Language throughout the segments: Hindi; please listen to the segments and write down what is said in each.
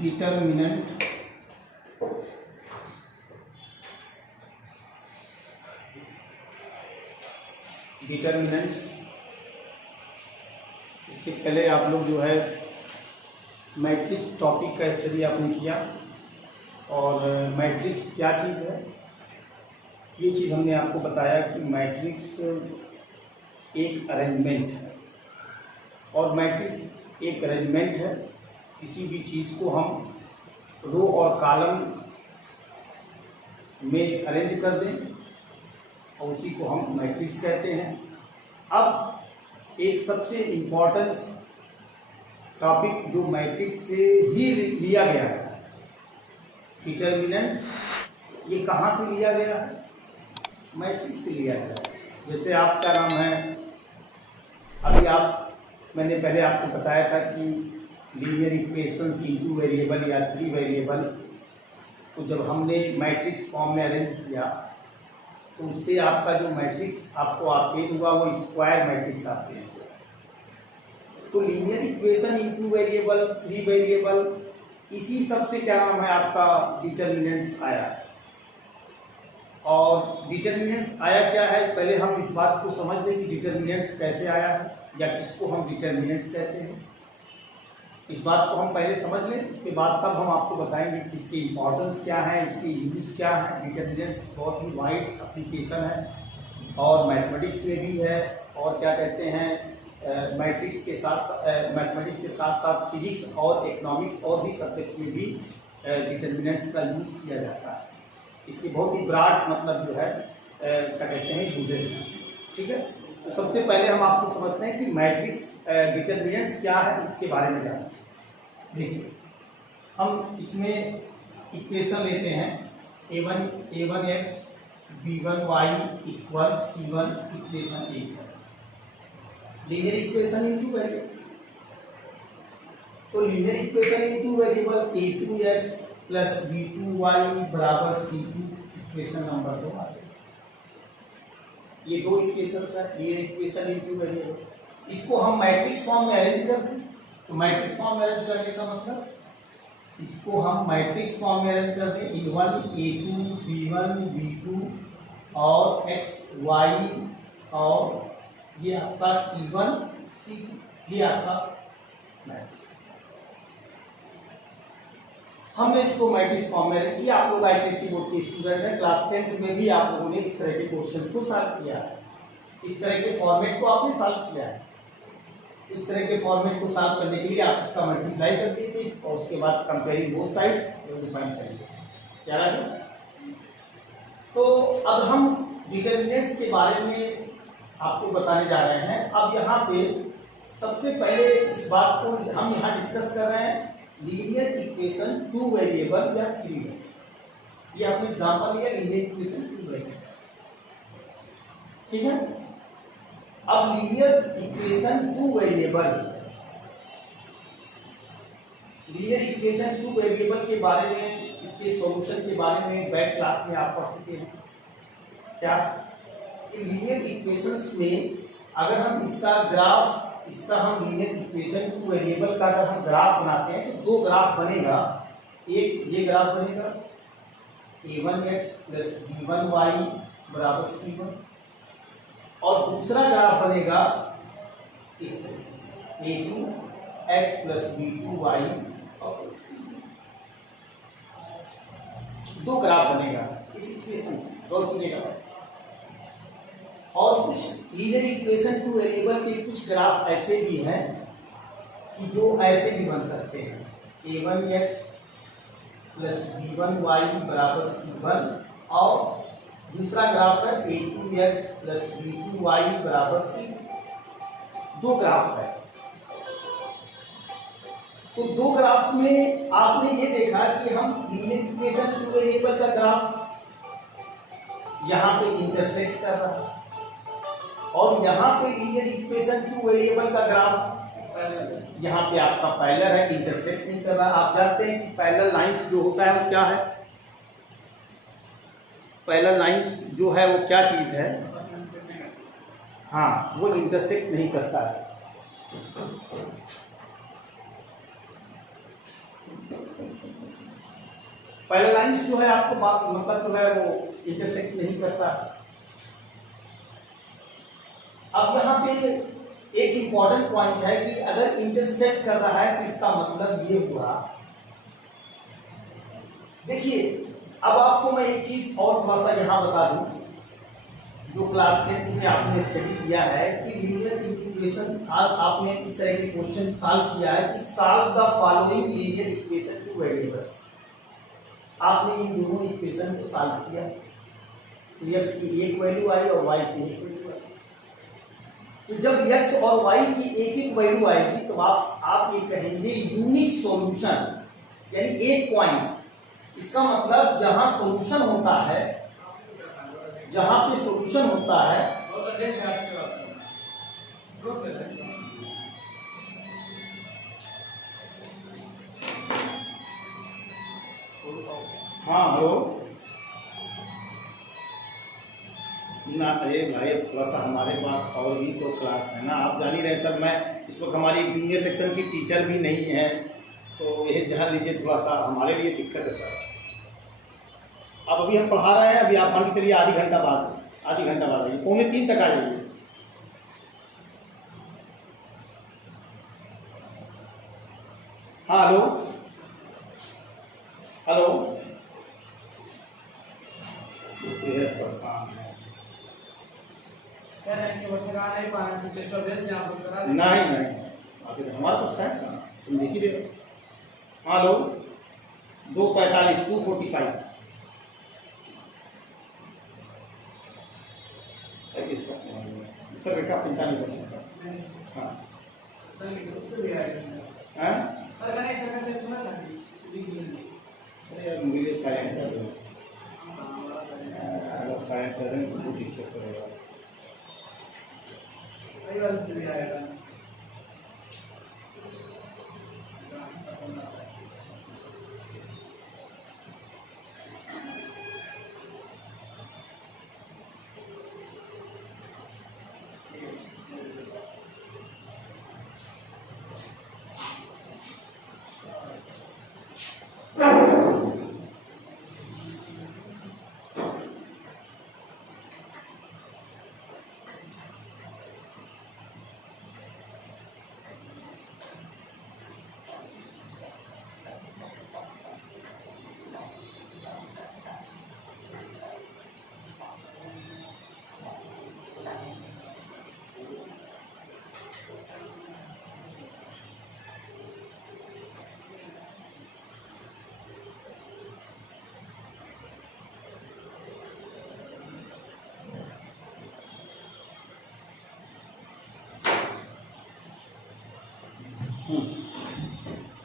Determinant determinants. इसके पहले आप लोग जो है मैट्रिक्स टॉपिक का स्टडी आपने किया, और मैट्रिक्स क्या चीज़ है ये चीज़ हमने आपको बताया कि मैट्रिक्स एक अरेंजमेंट है, और मैट्रिक्स एक अरेंजमेंट है। किसी भी चीज़ को हम रो और कॉलम में अरेंज कर दें और उसी को हम मैट्रिक्स कहते हैं। अब एक सबसे इम्पोर्टेंट टॉपिक जो मैट्रिक्स से ही लिया गया है, डिटर्मिनेंट, ये कहाँ से लिया गया है? मैट्रिक्स से लिया गया है। जैसे आपका नाम है, अभी मैंने पहले आपको बताया था कि लीनियर इक्वेशंस इनटू वेरिएबल या 3 वेरिएबल को जब हमने मैट्रिक्स फॉर्म में अरेंज किया तो उससे आपका जो मैट्रिक्स आपको ऑब्टेन हुआ वो स्क्वायर मैट्रिक्स ऑब्टेन हुआ। तो linear equation into variable, 3 variable, इसी सब से क्या नाम है आपका डिटर्मिनेंट्स आया। और डिटर्मिनेंट्स आया क्या है, पहले हम इस बात को समझ लें कि डिटर्मिनेंट्स कैसे आया है या किसको हम डिटर्मिनेंट्स कहते हैं। इस बात को हम पहले समझ लें, उसके बाद तब हम आपको बताएंगे कि इसकी इम्पोर्टेंस क्या है, इसकी यूज़ क्या है। डिटर्मिनेंट्स बहुत ही वाइड एप्लीकेशन है और मैथमेटिक्स में भी है, और क्या कहते हैं मैट्रिक्स के साथ मैथमेटिक्स के साथ साथ फिजिक्स और इकोनॉमिक्स और भी सब्जेक्ट में भी डिटर्मिनेंट्स का यूज़ किया जाता है। इसके बहुत ही ब्रॉड मतलब जो है क्या कहते हैं यूजेस हैं। ठीक है, तो सबसे पहले हम आपको समझते हैं कि मैट्रिक्स डिटर्मिनेंट्स क्या है, उसके बारे में जानते हैं। देखिए, हम इसमें इक्वेशन लेते हैं a1x b1y equal c1, equation 1 है। लीनियर इक्वेशन इनटू वेरिएबल, तो linear equation into variable a2x plus b2y बराबर c2, इक्वेशन नंबर 2 आ गया। ये दो इक्वेशंस है, लीनियर इक्वेशन इनटू वेरिएबल। इसको हम मैट्रिक्स फॉर्म में अरेंज कर दें, तो मैट्रिक्स फॉर्म में अरेंज करने का मतलब इसको हम मैट्रिक्स फॉर्म में अरेंज कर दें, a1 a2 b1 b2 और x y और ये आपका c1 c2, ये आपका मैट्रिक्स। हमने इसको मैट्रिक्स फॉर्म में अरेंज किया। आप लोग आईसीएसई बोर्ड के स्टूडेंट हैं, क्लास 10th में भी आप लोगों ने इस तरह के क्वेश्चंस को सॉल्व किया है, इस तरह के फॉर्मेट को आपने सॉल्व किया है। इस तरह के फॉर्मेट को सॉल्व करने के लिए आप उसका मल्टीप्लाई कर दीजिए और उसके बाद कंपेयरिंग बोथ साइड्स डिफाइन करिए। क्या लगा? तो अब हम डिटर्मिनेंट्स के बारे में आपको बताने जा रहे हैं। अब यहाँ पे सबसे पहले इस बात को हम यहाँ डिस्कस कर रहे हैं, लीनियर इक्वेशन 2 वेरिएबल या 3 वेरिएबल। ये आपने एग्जांपल लिया लीनियर इक्वेशन 2 वेरिएबल, ठीक है। अब linear equation 2 variable, linear equation 2 variable के बारे में, इसके सॉल्यूशन के बारे में बैक क्लास में आप पढ़ चुके हैं। क्या कि लीनियर इक्वेशंस में अगर हम इसका हम लीनियर इक्वेशन 2 वेरिएबल का अगर हम ग्राफ बनाते हैं तो दो ग्राफ बनेगा। एक ये ग्राफ बनेगा a1x प्लस b1y बराबर c1, और दूसरा ग्राफ बनेगा इस तरीके से a2x प्लस b2y और c2। दो ग्राफ बनेगा इस इक्वेशन से, गौर कीजिएगा। और कुछ लीनियर इक्वेशन 2 वेरिएबल के कुछ ग्राफ ऐसे भी हैं कि जो ऐसे भी बन सकते हैं, a1x प्लस b1y बराबर c1, और दूसरा ग्राफ है a2x प्लस b2y बराबर c2। दो ग्राफ है। तो दो ग्राफ में आपने ये देखा कि हम लीनियर इक्वेशन 2 वेरिएबल का ग्राफ यहाँ पे इंटरसेक्ट कर रहा है, और यहाँ पे लीनियर इक्वेशन 2 वेरिएबल का ग्राफ यहाँ पे आपका पैरेलल है, इंटरसेक्ट नहीं कर रहा। आप जानते हैं कि पैरेलल लाइंस जो होता है वो क्या है? पैरेलल लाइंस जो है वो क्या चीज है? हाँ, वो इंटरसेक्ट नहीं करता है। पैरेलल लाइंस जो है आपको मतलब जो है वो इंटरसेक्ट नहीं करता। अब यहाँ पे एक इंपॉर्टेंट पॉइंट है कि अगर इंटरसेक्ट कर रहा है तो इसका मतलब ये हुआ, देखिए अब आपको मैं एक चीज और थोड़ा सा यहाँ बता दूं, जो क्लास 10 में आपने स्टडी किया है कि लीनियर इक्वेशन, आपने इस तरह के क्वेश्चन सॉल्व किया है कि solve the following linear equation two variables. आपने इन दोनों इक्वेशन को सॉल्व किया तो x की एक वैल्यू आई और y की एक वैल्यू आई। तो जब x और y की एक एक वैल्यू आएगी तो आप ये कहेंगे यूनिक सॉल्यूशन, यानी एक पॉइंट। इसका मतलब जहां सॉल्यूशन होता है, जहां पे सॉल्यूशन होता है, हाँ हेलो ना, अरे भाई थोड़ा सा हमारे पास और भी तो क्लास है ना, आप जान ही रहे सर। मैं इस वक्त हमारी जूनियर सेक्शन की टीचर भी नहीं है, तो ये जान लीजिए थोड़ा सा हमारे लिए दिक्कत है सर। अब अभी हम पढ़ा रहे हैं, अभी आप मान के चलिए आधी घंटा बाद आइए, 2:45 तक आ जाइए। हाँ हेलो हेलो, परेशान है नहीं आगे तो हमारे पास टाइम ना, तुम देख ही रहे हो। हाँ हेलो, 2:45 2:45 इसका उसका बेटा 95%। हाँ अरे यार मुझे साइलेंट कर दो, अगर साइलेंट कर देंगे तो बहुत डिस्टर्ब करेगा।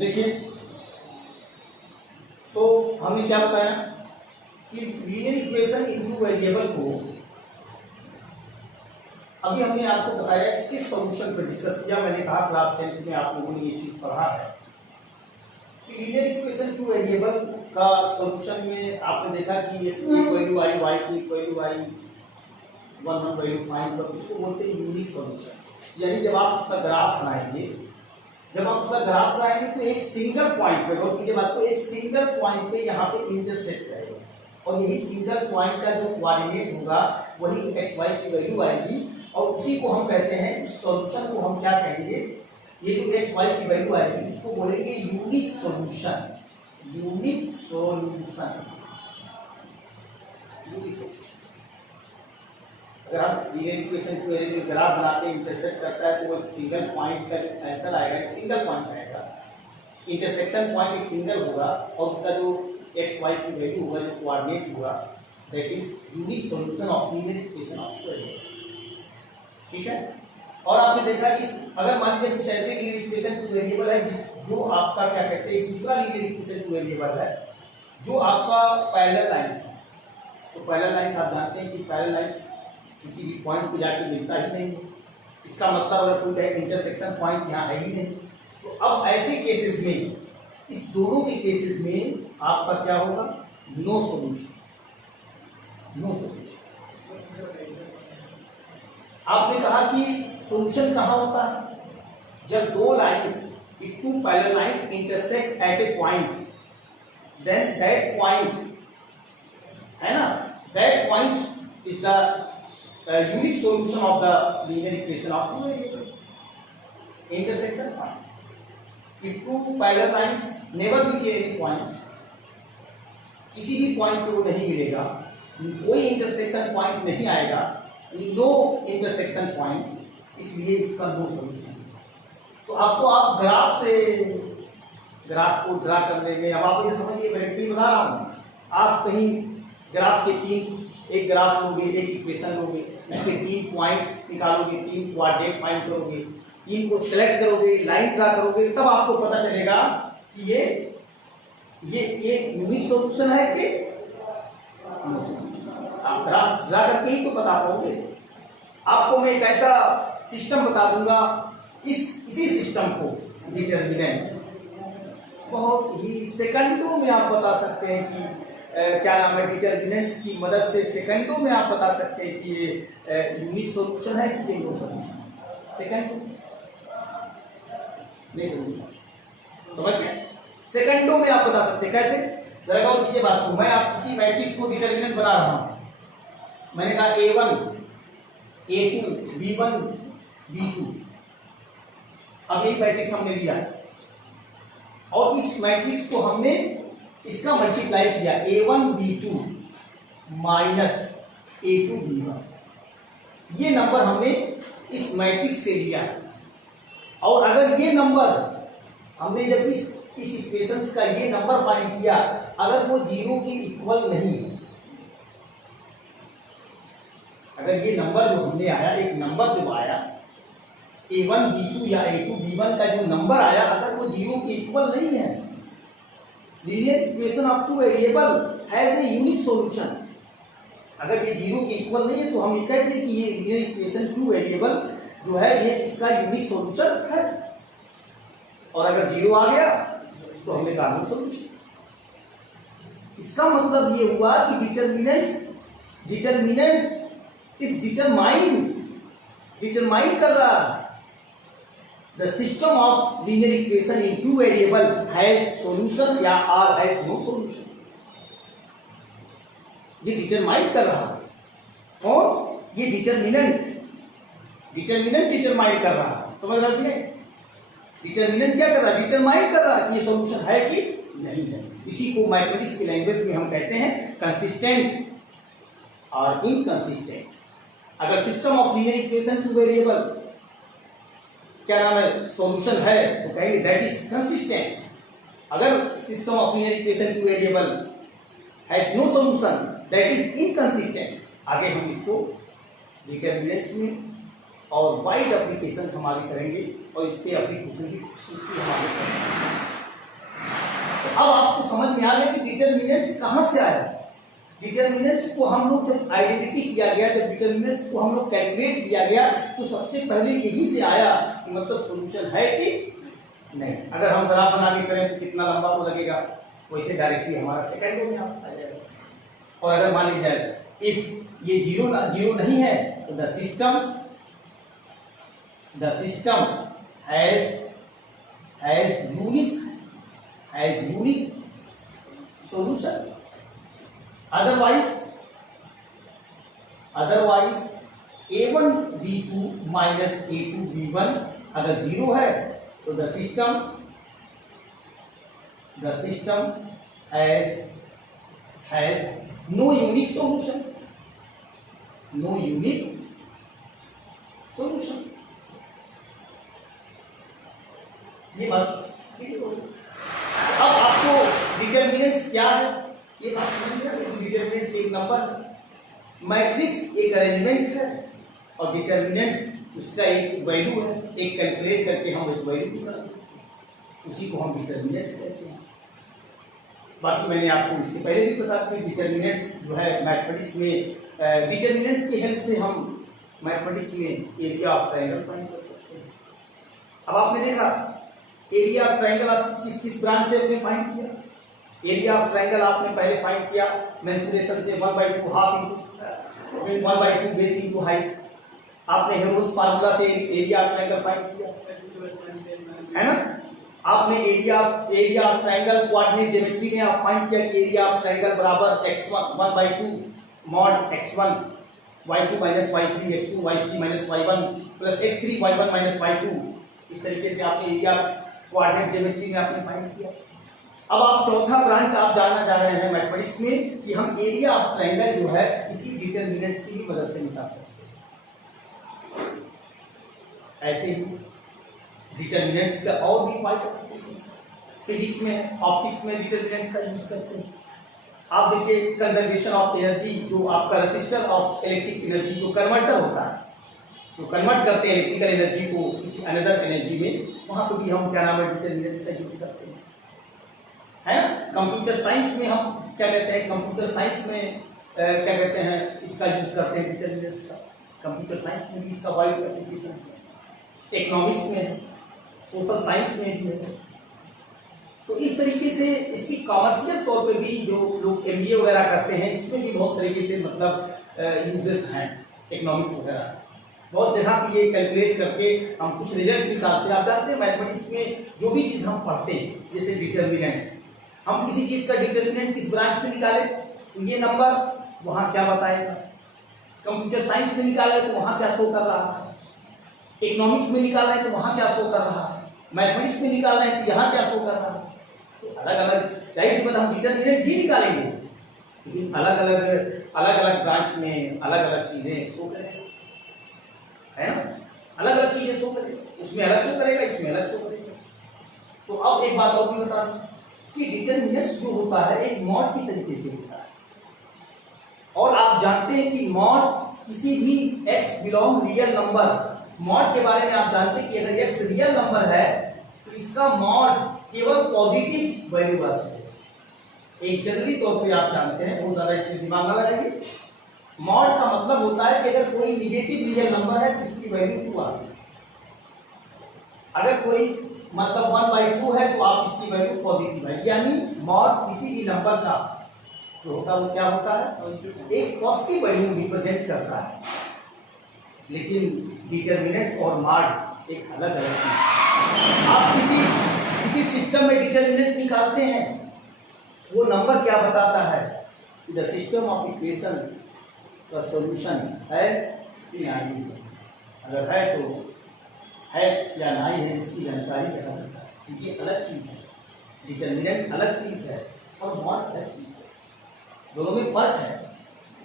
देखिए तो हमने क्या बताया कि लीनियर इक्वेशन इनटू वेरिएबल को, अभी हमने आपको बताया इसके सॉल्यूशन पर डिस्कस किया। मैंने कहा क्लास 10 में आप लोगों ने ये चीज पढ़ा है कि लीनियर इक्वेशन टू वेरिएबल का सॉल्यूशन में आपने देखा कि x की वैल्यू आई, y की वैल्यू आई, 1 वैल्यू फाइंड कर, उसको बोलते हैं यूनिक सॉल्यूशन। यानी जब आप उसका ग्राफ बनाएंगे, तो एक सिंगल पॉइंट पे, और कीजिए बात को, एक सिंगल पॉइंट पे यहाँ पे इंटरसेक्ट करेगा, और यही सिंगल पॉइंट का जो कोऑर्डिनेट होगा वही एक्स वाई की वैल्यू आएगी, और उसी को हम कहते हैं, उस सॉल्यूशन को हम क्या कहेंगे, ये जो एक्स वाई की वैल्यू आएगी इसको बोलेंगे unique solution. Unique solution, unique solution. अगर आप लीनियर इक्वेशन को ग्राफ बनाते हैं, इंटरसेक्ट करता है, तो वो सिंगल पॉइंट का जो आंसर आएगा एक सिंगल पॉइंट आएगा, इंटरसेक्शन पॉइंट एक सिंगल होगा, और उसका जो एक्स वाई की वैल्यू होगा, जो कोऑर्डिनेट होगा, that is unique solution of linear equation of variable. ठीक है। और आपने देखा इस, अगर मान लीजिए कुछ ऐसे लीनियर इक्वेशन टू वेरिएबल है जो आपका क्या कहते हैं, दूसरा लीनियर इक्वेशन टू वेरिएबल है जो आपका पैरेलल लाइंस है, तो पैरेलल लाइंस आप जानते हैं कि पैरेलल लाइंस किसी भी पॉइंट पे जाके मिलता ही नहीं है। इसका मतलब अगर कोई कहे इंटरसेक्शन पॉइंट यहाँ है ही नहीं, तो अब ऐसे केसेस में, इस दोनों के केसेस में आपका क्या होगा, नो सॉल्यूशन। No solution. आपने कहा कि सॉल्यूशन कहाँ होता है, जब दो lines, if two parallel lines intersect at A point, then that point है ना, that point is the unique solution of the linear equation of two variable intersection point. If two parallel lines never meet at any point, किसी भी पॉइंट पे वो नहीं मिलेगा, कोई इंटरसेक्शन पॉइंट नहीं आएगा, नो इंटरसेक्शन पॉइंट, इसलिए इसका नो सॉल्यूशन। तो आपको आप ग्राफ को ड्रा करने में, अब आप इसे समझिए, मैं बता रहा हूँ, आप कहीं ग्राफ के एक ग्राफ लोगे, एक इक्वेशन लोगे, उसके 3 पॉइंट निकालोगे, 3 कोऑर्डिनेट फाइंड करोगे, 3 को सेलेक्ट करोगे, लाइन ड्रा करोगे, तब आपको पता चलेगा कि ये यूनिक सॉल्यूशन है कि आप ग्राफ ड्रा करके ही तो बता पाओगे। आपको मैं एक ऐसा सिस्टम बता दूंगा, इसी सिस्टम को डिटरमिनेंट्स बहुत ही सेकंडों में आप बता सकते हैं कि क्या नाम है, डिटरमिनेंट्स की मदद से सेकंडों में आप बता सकते हैं कि ये यूनिक सॉल्यूशन है कि ये नो सॉल्यूशन। सेकंड नहीं समझ गए? सेकंडों में आप बता सकते हैं। कैसे? जरा गौर कीजिए बात को। मैं आप किसी मैट्रिक्स को डिटरमिनेंट बना रहा हूं, मैंने कहा A1 A2 B1 B2, अब एक मैट्रिक्स हमने लिया और इस मैट्रिक्स को हमने इसका मल्टीप्लाई किया, A1 B2 minus A2 B1, ये नंबर हमने इस मैट्रिक्स से लिया। और अगर ये नंबर हमने जब इस इक्वेशंस का ये नंबर फाइंड किया, अगर वो 0 के इक्वल नहीं, अगर ये नंबर जो हमने आया, एक नंबर जो आया A1 B2 या A2 B1 का जो नंबर आया, अगर वो 0 के इक्वल नहीं है, linear equation of to variable has a unique solution. अगर ये 0 के इक्वल नहीं है तो हम ये कहते हैं कि ये लीनियर इक्वेशन टू वेरिएबल जो है ये इसका यूनिक सॉल्यूशन है। और अगर 0 आ गया तो हमने कहा नो सॉल्यूशन। इसका मतलब ये हुआ कि डिटरमिनेंट इज डिटरमाइन कर रहा है the system of linear equation in to variable has solution या आर हैज नो सॉल्यूशन। ये डिटरमाइन कर रहा है और ये डिटरमिनेंट डिटरमाइन कर रहा है। समझ रहा है? डिटरमिनेंट क्या कर रहा है? डिटरमाइन कर रहा है कि ये सॉल्यूशन है कि नहीं है। इसी को मैथमेटिक्स की लैंग्वेज में हम कहते हैं कंसिस्टेंट और इनकंसिस्टेंट। अगर system of linear equation two variable क्या नाम है सॉल्यूशन है तो कहेंगे दैट इज कंसिस्टेंट। अगर system of linear equation two variable has no solution that is inconsistent. आगे हम इसको डिटरमिनेंट्स में और वाइड एप्लीकेशंस हमारी करेंगे और इस पे एप्लीकेशन की कोशिश की हमारी करेंगे। तो अब आपको समझ में आ गया कि डिटरमिनेंट्स कहाँ से आया। डिटरमिनेंट्स को हम लोग जब आइडेंटिटी किया गया, जब डिटरमिनेंट्स को हम लोग कैलकुलेट किया गया तो सबसे पहले यही से आया कि मतलब सॉल्यूशन है कि नहीं। अगर हम ग्राफ बना के करें तो कितना लंबा वो लगेगा, वैसे डायरेक्टली हमारा सेकंडों में आ जाएगा। और अगर मान लीजिए इफ ये जीरो नहीं है तो the system has unique solution. Otherwise A1 B2 minus A2 B1 अगर 0 है तो the system has no unique solution. ये बात क्लियर होगी। अब आपको डिटरमिनेंट्स क्या है ये बात समझ में आ गई। डिटरमिनेंट्स एक नंबर, मैट्रिक्स एक अरेंजमेंट है और डिटरमिनेंट्स उसका एक वैल्यू है। एक कैलकुलेट करके हम एक वैल्यू निकालते हैं, उसी को हम डिटरमिनेंट्स कहते हैं। बाकी मैंने आपको इसके पहले भी बता दिया डिटरमिनेंट्स जो है मैथमेटिक्स में, डिटरमिनेंट्स की हेल्प से हम मैथमेटिक्स में एरिया ऑफ ट्रायंगल फाइंड कर सकते हैं। अब आपने देखा एरिया ऑफ ट्रायंगल आप किस ब्रांच से आपने फाइंड किया। एरिया ऑफ ट्रायंगल आपने पहले फाइंड किया मेंसुरेशन से 1/2 half into 1/2 base into height. आपने हेरोल्स फार्मूला से एरिया ऑफ ट्रायंगल फाइंड किया है ना। आपने area of triangle coordinate geometry में आप फाइंड किया कि एरिया ऑफ ट्रायंगल बराबर x1 1/2 mod x1 y2 minus y3 x2 y3 minus y1 plus x3 y1 minus y2। इस तरीके से आपने एरिया कोऑर्डिनेट ज्योमेट्री में आपने फाइंड किया। अब आप चौथा ब्रांच आप जानना चाह रहे हैं मैथमेटिक्स में कि हम एरिया ऑफ ट्रायंगल जो है इसी डिटरमिनेंट्स की भी मदद से निकाल सकते हैं। ऐसे ही डिटरमिनेंट्स का और भी पार्ट एप्लीकेशंस फिजिक्स में, ऑप्टिक्स में डिटरमिनेंट्स का यूज करते हैं। आप देखिए कंजर्वेशन ऑफ एनर्जी, जो आपका रेसिस्टर ऑफ इलेक्ट्रिक एनर्जी, जो कन्वर्टर होता है, जो कन्वर्ट करते हैं इलेक्ट्रिकल एनर्जी को किसी अनदर एनर्जी में, वहां पर भी हम क्या नाम है डिटरमिनेंट्स का यूज करते हैं, है ना। कंप्यूटर साइंस में हम क्या कहते हैं, कंप्यूटर साइंस में क्या कहते हैं, इसका यूज करते हैं डिटरमिनेंट्स का। कंप्यूटर साइंस में भी इसका वाइड एप्लीकेशन है, इकोनॉमिक्स में है, सोशल साइंस में भी है। तो इस तरीके से इसकी कॉमर्शियल तौर पे भी जो लोग एमबीए वगैरह करते हैं, इसमें भी बहुत तरीके से मतलब यूजेस हैं इकोनॉमिक्स वगैरह। बहुत जगह पे ये कैलकुलेट करके हम कुछ रिजल्ट निकालते हैं। आप जानते हैं मैथमेटिक्स में जो भी चीज़ हम पढ़ते हैं, जैसे डिटरमिनेंट्स, हम किसी चीज़ का डिटरमिनेंट किस ब्रांच में निकाले तो ये नंबर वहाँ क्या बताएगा, कंप्यूटर साइंस में निकाले तो वहाँ क्या शो कर रहा है, इकोनॉमिक्स में निकाल रहे हैं तो वहाँ क्या शो कर रहा है, मैथमेटिक्स में निकाल रहे हैं तो यहाँ क्या शो कर रहा है। तो अलग अलग जाहिर सी बात हम डिटरमिनेंट ही निकालेंगे, लेकिन अलग अलग ब्रांच में अलग अलग चीज़ें शो करेंगे, है ना। अलग अलग चीज़ें शो करेंगे, उसमें अलग शो करेगा, इसमें अलग शो करेगा। तो अब एक बात और भी बता दूं कि डिटरमिनेंट्स जो होता है एक मॉड की तरीके से होता है, और आप जानते हैं कि मॉड किसी भी x belong real number, mod के बारे में आप जानते हैं कि अगर x रियल नंबर है तो इसका मॉड केवल पॉजिटिव वैल्यू आता है। एक जनरली तौर पे आप जानते हैं, बहुत ज्यादा इसमें दिमाग न लगाइए, मॉड का मतलब होता है कि अगर कोई निगेटिव रियल नंबर है तो इसकी वैल्यू 2 आती है। अगर कोई मतलब 1/2 है तो आप इसकी वैल्यू पॉजिटिव है, यानी मॉड किसी भी नंबर का जो होता है वो क्या होता है, एक पॉजिटिव वैल्यू रिप्रेजेंट करता है। लेकिन डिटरमिनेंट्स और मॉड एक अलग अलग चीज। आप किसी सिस्टम में डिटरमिनेंट निकालते हैं, वो नंबर क्या बताता है कि द सिस्टम ऑफ इक्वेशन का सॉल्यूशन है कि नहीं है। अगर है तो है या नहीं है, इसकी जानकारी देना पड़ता है, क्योंकि ये अलग चीज़ है। डिटरमिनेंट अलग चीज़ है और मॉड अलग चीज़ है, दोनों में फर्क है।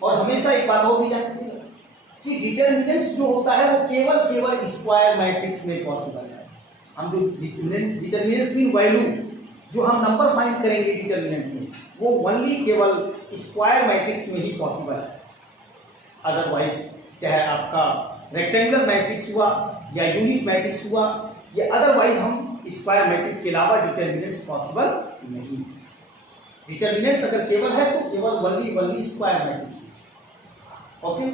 और हमेशा एक बात हो भी जानती है कि डिटरमिनेंट्स जो होता है वो केवल स्क्वायर मैट्रिक्स में पॉसिबल है। हम जो डिटरमिनेंट्स मीन वैल्यू जो हम नंबर फाइंड करेंगे डिटरमिनेंट में, वो ओनली केवल स्क्वायर मैट्रिक्स में ही पॉसिबल है। अदरवाइज चाहे आपका रेक्टेंगुलर मैट्रिक्स हुआ या यूनिट मैट्रिक्स हुआ या अदरवाइज हम स्क्वायर मैट्रिक्स के अलावा डिटरमिनेंट्स पॉसिबल नहीं। डिटरमिनेंट्स अगर केवल है तो केवल वनली स्क्वायर मैट्रिक्स। ओके।